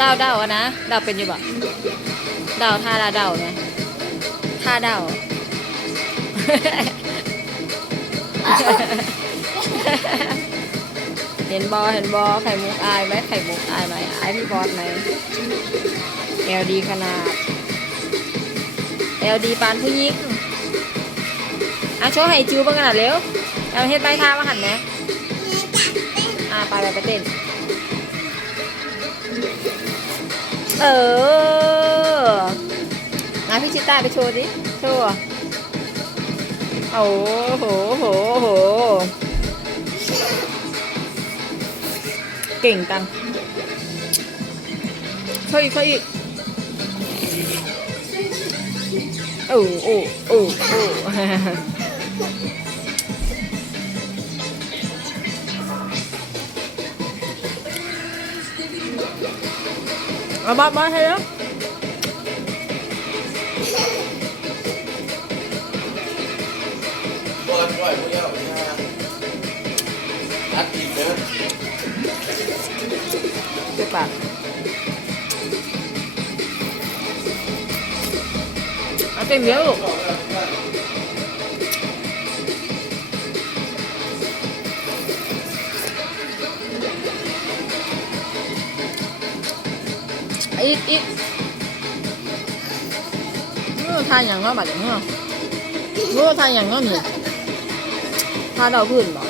ดาวดาวอะนะดาวเป็นอยู่บ่ดาวท่าดาวดาวนะท่าดาวเห็นบอเห็นบอไข่มุกอายไหมไข่มุกอายไหมอายพี่บอสไหมเอลดีขนาดเอลดีปานผู้หญิงอะโชว์ให้จิวเบ้างขนาดเร็วเอาเฮ็ดใบท่ามาหันไหมอะไปไปไปเต้น เออมาพี่ชิต้าไปโชว์สิโชว์โอ้โหโหโหเก่งจังช่วยอีกช่วยอีกโอ้โอ้โอ้โอ้ เอาบอสบอสให้แล้วตัวกันด้วยพวกนี้หรอกนะอัดอีกเด้อเจ็บปากเอาเต็มเดียวลูก อีกอีกเออทานอย่างเนาะบัดอย่างเนาะเออทานอย่างเนาะนี่ทานเราพื้นบ่